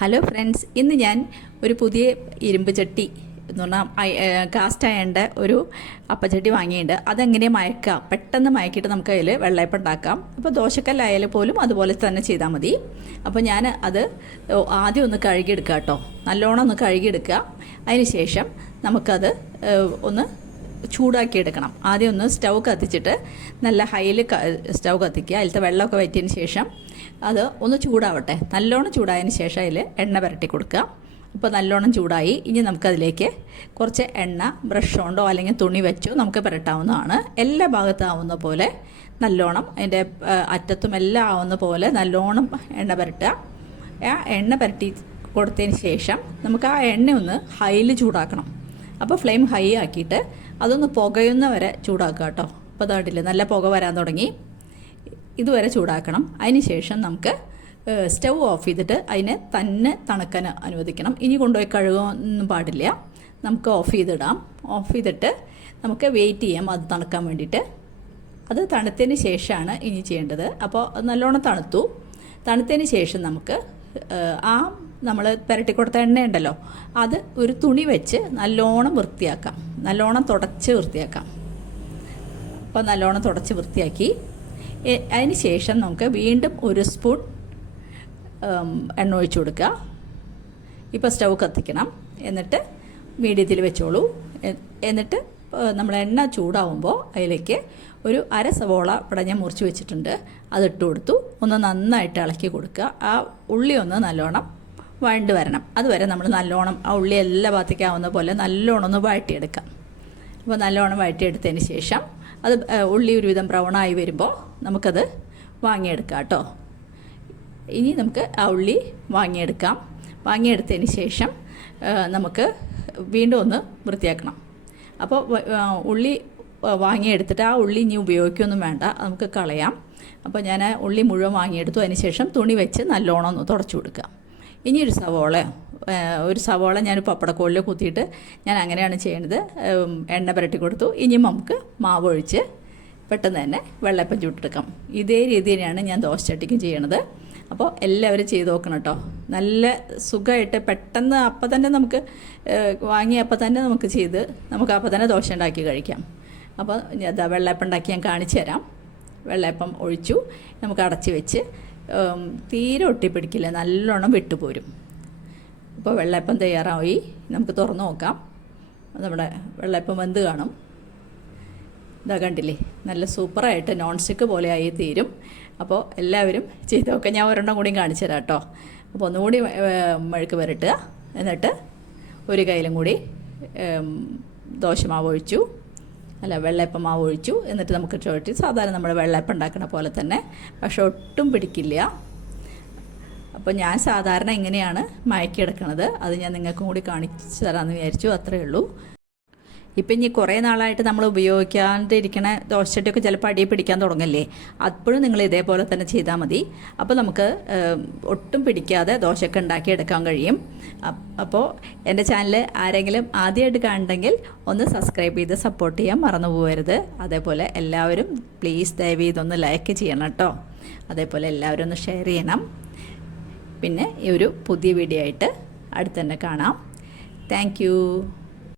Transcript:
Hello friends ഇന്ന് ഞാൻ ഒരു പുതിയ ഇരുമ്പ് ചട്ടി എന്ന് പറഞ്ഞാൽ കാസ്റ്റ് അയണ്ട ഒരു അപ്പച്ചട്ടി വാങ്ങിയിട്ടുണ്ട് അതെങ്ങനെ മയക്കാം? പെട്ടെന്ന് മയക്കിയിട്ട് നമുക്ക് അതിൽ വെള്ളയപ്പം ഉണ്ടാക്കാം. അപ്പോൾ ദോശക്കല്ലായാലും പോലും അതുപോലെ തന്നെ ചെയ്താൽ മതി. അപ്പോൾ ഞാൻ അത് ആദ്യം ഒന്ന് കഴുകിയെടുക്കുക കേട്ടോ നല്ലോണം ഒന്ന് കഴുകിയെടുക്കുക. അതിന് ശേഷം നമുക്കത് ഒന്ന് ചൂടാക്കി എടുക്കണം ആദ്യം ഒന്ന് സ്റ്റൗ കത്തിച്ചിട്ട് നല്ല ഹൈയിൽ സ്റ്റൗ കത്തിക്കുക. അതിലത്തെ വെള്ളമൊക്കെ വറ്റിയതിന് ശേഷം അത് ഒന്ന് ചൂടാവട്ടെ. നല്ലോണം ചൂടായതിന് ശേഷം അതിൽ എണ്ണ പുരട്ടി കൊടുക്കുക. ഇപ്പോൾ നല്ലോണം ചൂടായി. ഇനി നമുക്കതിലേക്ക് കുറച്ച് എണ്ണ ബ്രഷ് കൊണ്ടോ അല്ലെങ്കിൽ തുണി വെച്ചോ നമുക്ക് പുരട്ടാവുന്നതാണ്. എല്ലാ ഭാഗത്താവുന്ന പോലെ നല്ലോണം അതിന്റെ അറ്റത്തും എല്ലാം ആവുന്ന പോലെ നല്ലോണം എണ്ണ പുരട്ടുക. ആ എണ്ണ പുരട്ടി കൊടുത്തതിന് ശേഷം നമുക്ക് ആ എണ്ണ ഒന്ന് ഹൈയിൽ ചൂടാക്കണം. അപ്പോൾ ഫ്ലെയിം ഹൈ ആക്കിയിട്ട് അതൊന്ന് പുകയുന്ന വരെ ചൂടാക്കുക കേട്ടോ. അപ്പോൾ അതായിട്ടില്ലേ നല്ല പുക വരാൻ തുടങ്ങി. ഇതുവരെ ചൂടാക്കണം. അതിന് ശേഷം നമുക്ക് സ്റ്റൗ ഓഫ് ചെയ്തിട്ട് അതിനെ തന്നെ തണുക്കാൻ അനുവദിക്കണം. ഇനി കൊണ്ടുപോയി കഴുകൊന്നും പാടില്ല. നമുക്ക് ഓഫ് ചെയ്തിടാം. ഓഫ് ചെയ്തിട്ട് നമുക്ക് വെയിറ്റ് ചെയ്യാം. അത് തണുക്കാൻ വേണ്ടിയിട്ട്. അത് തണുത്തതിന് ശേഷമാണ് ഇനി ചെയ്യേണ്ടത്. അപ്പോൾ നല്ലോണം തണുത്തു. തണുത്തതിന് ശേഷം നമുക്ക് ആ നമ്മൾ പുരട്ടി കൊടുത്ത എണ്ണയുണ്ടല്ലോ അത് ഒരു തുണി വെച്ച് നല്ലോണം വൃത്തിയാക്കാം. നല്ലോണം തുടച്ച് വൃത്തിയാക്കാം. അപ്പോൾ നല്ലോണം തുടച്ച് വൃത്തിയാക്കി. അതിന് ശേഷം നമുക്ക് വീണ്ടും ഒരു സ്പൂൺ എണ്ണ ഒഴിച്ചു കൊടുക്കുക. ഇപ്പോൾ സ്റ്റൗ കത്തിക്കണം. എന്നിട്ട് മീഡിയത്തിൽ വെച്ചോളൂ. എന്നിട്ട് നമ്മൾ എണ്ണ ചൂടാവുമ്പോൾ അതിലേക്ക് ഒരു അര സവോള ഇവിടെ ഞാൻ മുറിച്ച് വെച്ചിട്ടുണ്ട്. അതിട്ട് കൊടുത്തു. ഒന്ന് നന്നായിട്ട് ഇളക്കി കൊടുക്കുക. ആ ഉള്ളി ഒന്ന് നല്ലോണം വഴണ്ട് വരണം. അതുവരെ നമ്മൾ നല്ലോണം ആ ഉള്ളി എല്ലാം ഭാഗത്തേക്കാവുന്ന പോലെ നല്ലോണം ഒന്ന് വഴറ്റിയെടുക്കാം. അപ്പോൾ നല്ലോണം വഴറ്റിയെടുത്തതിന് ശേഷം അത് ഉള്ളി ഒരുവിധം ബ്രൗണായി വരുമ്പോൾ നമുക്കത് വാങ്ങിയെടുക്കാം കേട്ടോ. ഇനി നമുക്ക് ആ ഉള്ളി വാങ്ങിയെടുക്കാം. വാങ്ങിയെടുത്തതിന് ശേഷം നമുക്ക് വീണ്ടും ഒന്ന് വൃത്തിയാക്കണം. അപ്പോൾ ഉള്ളി വാങ്ങിയെടുത്തിട്ട് ആ ഉള്ളി ഇനി ഉപയോഗിക്കൊന്നും വേണ്ട. നമുക്ക് കളയാം. അപ്പോൾ ഞാൻ ഉള്ളി മുഴുവൻ വാങ്ങിയെടുത്തു. അതിന് ശേഷം തുണി വെച്ച് നല്ലോണം ഒന്ന് തുടച്ചു കൊടുക്കുക ഇനി ഒരു സവോളയോ ഒരു സവോള ഞാൻ പപ്പടക്കോളിൽ കുത്തിയിട്ട് ഞാൻ അങ്ങനെയാണ് ചെയ്യുന്നത് എണ്ണ പുരട്ടി കൊടുത്തു. ഇനി നമുക്ക് മാവ് ഒഴിച്ച് പെട്ടെന്ന് തന്നെ വെള്ളപ്പം ചുട്ടെടുക്കാം. ഇതേ രീതി തന്നെയാണ് ഞാൻ ദോശ ചട്ടിക്കും ചെയ്യണത്. അപ്പോൾ എല്ലാവരും ചെയ്ത് നോക്കണം കേട്ടോ. നല്ല സുഖമായിട്ട് പെട്ടെന്ന് അപ്പം തന്നെ നമുക്ക് വാങ്ങി അപ്പം തന്നെ നമുക്ക് ചെയ്ത് നമുക്ക് അപ്പം തന്നെ ദോശ ഉണ്ടാക്കി കഴിക്കാം. അപ്പോൾ വെള്ളപ്പം ഉണ്ടാക്കി ഞാൻ കാണിച്ചു തരാം. വെള്ളയപ്പം ഒഴിച്ചു. നമുക്ക് അടച്ച് വെച്ച് തീരെ ഒട്ടിപ്പിടിക്കില്ല. നല്ലോണം വിട്ടുപോരും. ഇപ്പോൾ വെള്ളയപ്പം തയ്യാറായി. നമുക്ക് തുറന്നു നോക്കാം. നമ്മുടെ വെള്ളയപ്പം വെന്ത് കാണും. ഇതാ കണ്ടില്ലേ? നല്ല സൂപ്പറായിട്ട് നോൺ സ്റ്റിക്ക് പോലെ ആയി തീരും. അപ്പോൾ എല്ലാവരും ചെയ്ത് നോക്കാം ഞാൻ ഒരെണ്ണം കൂടിയും കാണിച്ചു തരാം കേട്ടോ. അപ്പോൾ ഒന്നുകൂടി മെഴുക്ക് പുരട്ടുക. എന്നിട്ട് ഒരു കയ്യിലും കൂടി ദോശമാവ് ഒഴിച്ചു. അല്ല വെള്ളയപ്പം മാവ് ഒഴിച്ചു. എന്നിട്ട് നമുക്ക് ചുഴറ്റി സാധാരണ നമ്മൾ വെള്ളയപ്പം ഉണ്ടാക്കുന്ന പോലെ തന്നെ. പക്ഷെ ഒട്ടും പിടിക്കില്ല. അപ്പോൾ ഞാൻ സാധാരണ ഇങ്ങനെയാണ് മയക്കിയെടുക്കണത് അത് ഞാൻ നിങ്ങൾക്കും കൂടി കാണിച്ചു തരാമെന്ന് വിചാരിച്ചു. അത്രയേ ഉള്ളൂ. ഇപ്പം ഇനി കുറേ നാളായിട്ട് നമ്മൾ ഉപയോഗിക്കാണ്ടിരിക്കണ ദോശയൊക്കെ ചിലപ്പോൾ അടിയെ പിടിക്കാൻ തുടങ്ങല്ലേ? അപ്പോഴും നിങ്ങൾ ഇതേപോലെ തന്നെ ചെയ്താൽ മതി. അപ്പോൾ നമുക്ക് ഒട്ടും പിടിക്കാതെ ദോശയൊക്കെ ഉണ്ടാക്കിയെടുക്കാൻ കഴിയും. അപ്പോൾ എന്റെ ചാനൽ ആരെങ്കിലും ആദ്യമായിട്ട് കാണുന്നെങ്കിൽ ഒന്ന് സബ്സ്ക്രൈബ് ചെയ്ത് സപ്പോർട്ട് ചെയ്യാൻ മറന്നു പോകരുത് അതേപോലെ എല്ലാവരും പ്ലീസ് ദയവ് ചെയ്തൊന്ന് ലൈക്ക് ചെയ്യണം കേട്ടോ. അതേപോലെ എല്ലാവരും ഒന്ന് ഷെയർ ചെയ്യണം. പിന്നെ ഈ ഒരു പുതിയ വീഡിയോ ആയിട്ട് അടുത്ത് തന്നെ കാണാം. താങ്ക്